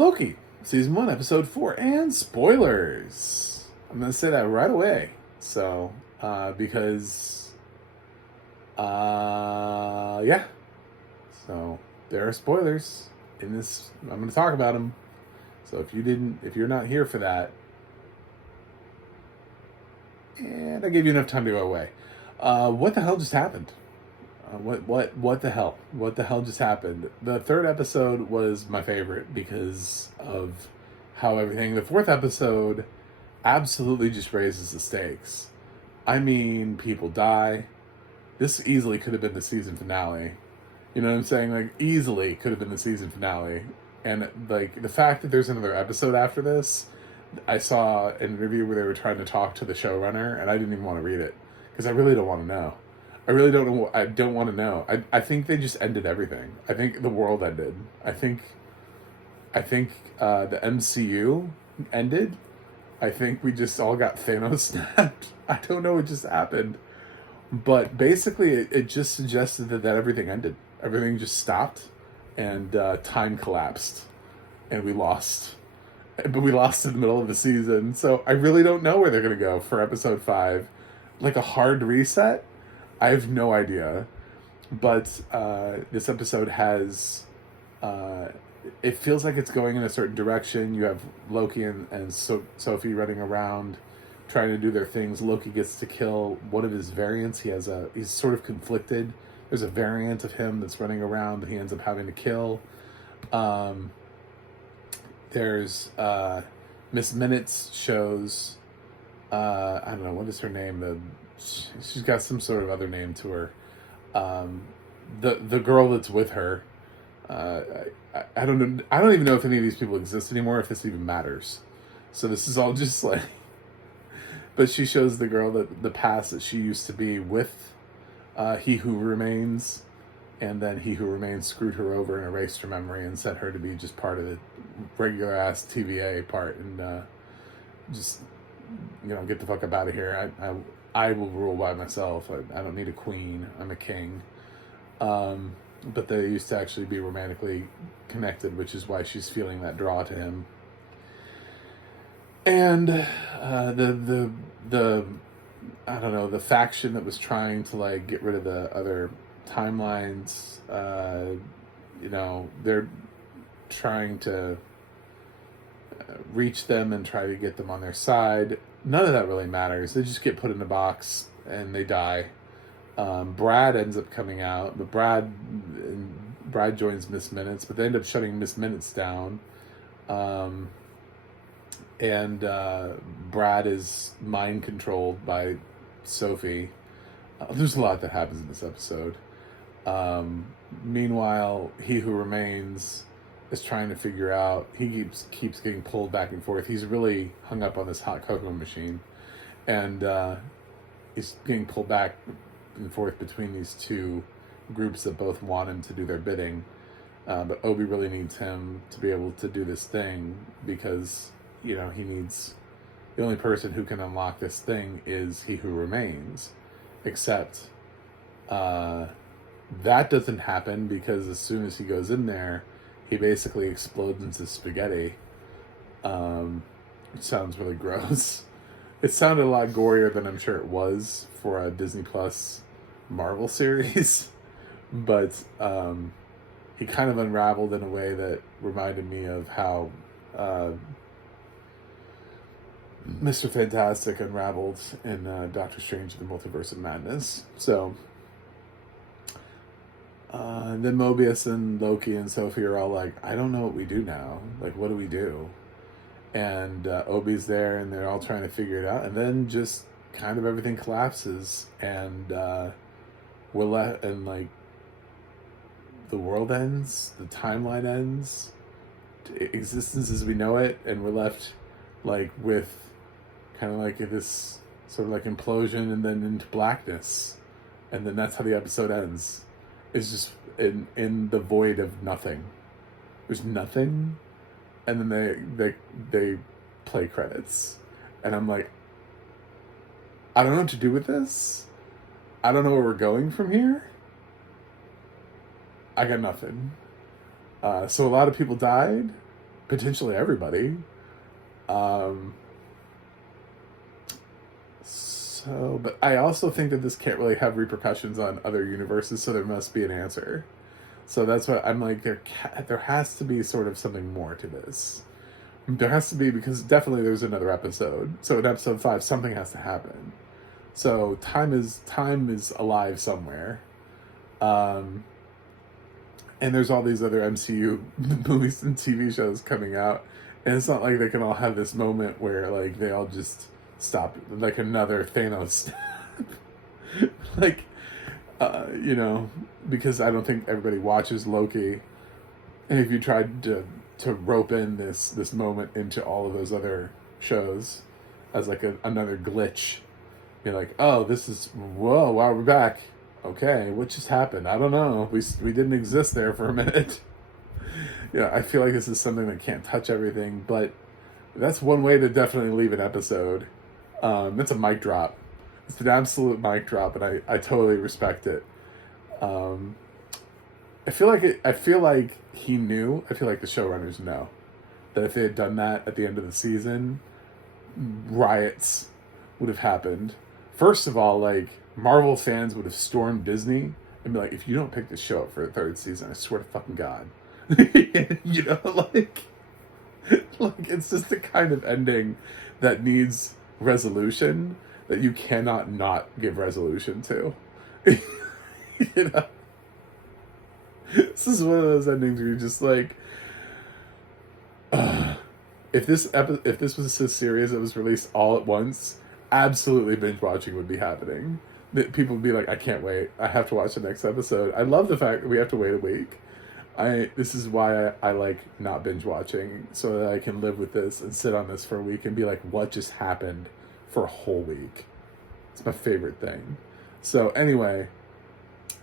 Loki, Season 1, Episode 4, and spoilers. I'm going to say that right away. So, because, yeah. So, there are spoilers in this. I'm going to talk about them. So, if you're not here for that, and I gave you enough time to go away. What the hell just happened? What the hell? What the hell just happened? The third episode was my favorite because of how everything. The fourth episode absolutely just raises the stakes. I mean, people die. This easily could have been the season finale. You know what I'm saying? Like, easily could have been the season finale. And, like, the fact that there's another episode after this, I saw an interview where they were trying to talk to the showrunner, and I didn't even want to read it because I really don't want to know. I really don't know. I don't want to know. I think they just ended everything. I think the world ended. I think the MCU ended. I think we just all got Thanos snapped. I don't know what just happened. But basically, it just suggested that everything ended. Everything just stopped, and time collapsed, and we lost. But we lost in the middle of the season. So I really don't know where they're going to go for episode 5. Like a hard reset? I have no idea. But this episode has... it feels like it's going in a certain direction. You have Loki and Sophie running around trying to do their things. Loki gets to kill one of his variants. He's sort of conflicted. There's a variant of him that's running around that he ends up having to kill. There's Miss Minutes shows I don't know, what is her name? She's got some sort of other name to her. The girl that's with her. I don't know. I don't even know if any of these people exist anymore. If this even matters. So this is all just like. But she shows the girl the past that she used to be with He Who Remains, and then He Who Remains screwed her over and erased her memory and set her to be just part of the regular ass TVA part, and just get the fuck up out of here. I will rule by myself. I don't need a queen. I'm a king. But they used to actually be romantically connected, which is why she's feeling that draw to him. And the I don't know, the faction that was trying to like get rid of the other timelines, they're trying to reach them and try to get them on their side. None of that really matters. They just get put in a box and they die. Brad ends up coming out, but Brad joins Miss Minutes, but they end up shutting Miss Minutes down. And Brad is mind controlled by Sophie. There's a lot that happens in this episode. Meanwhile, He Who Remains is trying to figure out. He keeps getting pulled back and forth. He's really hung up on this hot cocoa machine, and he's getting pulled back and forth between these two groups that both want him to do their bidding. But Obi really needs him to be able to do this thing because he needs. The only person who can unlock this thing is He Who Remains, except that doesn't happen because as soon as he goes in there, he basically explodes into spaghetti. It sounds really gross. It sounded a lot gorier than I'm sure it was for a Disney Plus Marvel series, but he kind of unraveled in a way that reminded me of how Mr. Fantastic unraveled in Doctor Strange and the Multiverse of Madness. So, and then Mobius and Loki and Sophie are all like, I don't know what we do now. Like, what do we do? And Obi's there, and they're all trying to figure it out. And then just kind of everything collapses, and we're left, and like the world ends, the timeline ends, existence as we know it, and we're left like with kind of like this sort of like implosion, and then into blackness, and then that's how the episode ends. It's just in the void of nothing. There's nothing. And then they play credits. And I'm like, I don't know what to do with this. I don't know where we're going from here. I got nothing. So a lot of people died. potentially everybody. But I also think that this can't really have repercussions on other universes, so there must be an answer. So that's why I'm like, there has to be sort of something more to this. There has to be, because definitely there's another episode. So in episode 5, something has to happen. So time is alive somewhere. And there's all these other MCU movies and TV shows coming out. And it's not like they can all have this moment where, like, they all just stop, like another Thanos. Like, you know, because I don't think everybody watches Loki. And if you tried to rope in this moment into all of those other shows as like another glitch, you're like, oh, this is, whoa, wow, we're back. Okay, what just happened? I don't know. We didn't exist there for a minute. Yeah, I feel like this is something that can't touch everything, but that's one way to definitely leave an episode. It's a mic drop. It's an absolute mic drop, and I totally respect it. I feel like he knew. I feel like the showrunners know that if they had done that at the end of the season, riots would have happened. First of all, like, Marvel fans would have stormed Disney and be like, if you don't pick this show up for a 3rd season, I swear to fucking God. You know, like it's just the kind of ending that needs resolution that you cannot not give resolution to. You know? This is one of those endings where you're just like, if this was a series that was released all at once, absolutely binge watching would be happening. People would be like, I can't wait. I have to watch the next episode. I love the fact that we have to wait a week. This is why I like not binge watching, so that I can live with this and sit on this for a week and be like, what just happened for a whole week? It's my favorite thing. So anyway,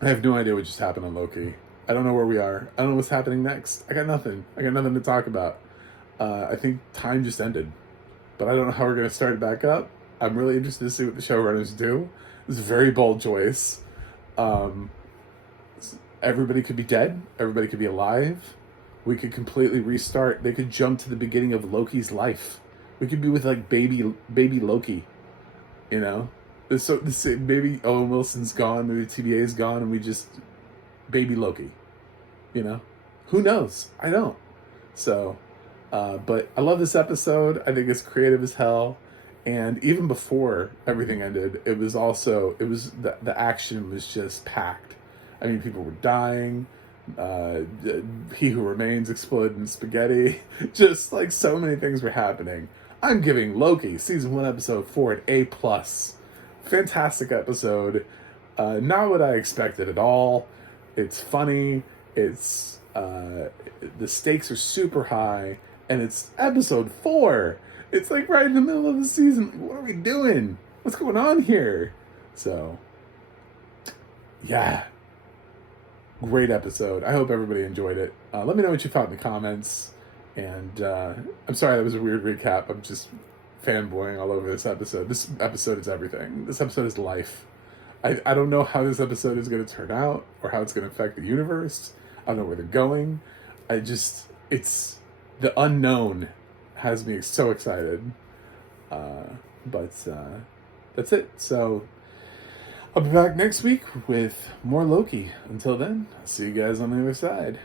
I have no idea what just happened on Loki. I don't know where we are. I don't know what's happening next. I got nothing to talk about. I think time just ended, but I don't know how we're going to start it back up. I'm really interested to see what the showrunners do. It's a very bold choice. Everybody could be dead. Everybody could be alive. We could completely restart. They could jump to the beginning of Loki's life. We could be with like baby Loki. You know, so maybe Owen Wilson's gone, maybe TBA's gone, and we just baby Loki. You know, who knows? I don't. So, but I love this episode. I think it's creative as hell. And even before everything ended, the action was just packed. I mean, people were dying. He Who Remains exploded in spaghetti. Just like so many things were happening. I'm giving Loki season 1 episode 4 an A+. Fantastic episode. Not what I expected at all. It's funny. It's the stakes are super high, and it's episode 4. It's like right in the middle of the season. What are we doing? What's going on here? So, yeah. Great episode. I hope everybody enjoyed it. Let me know what you thought in the comments. And I'm sorry that was a weird recap. I'm just fanboying all over this episode. This episode is everything. This episode is life. I don't know how this episode is going to turn out or how it's going to affect the universe. I don't know where they're going. It's the unknown has me so excited. But that's it. So I'll be back next week with more Loki. Until then, I'll see you guys on the other side.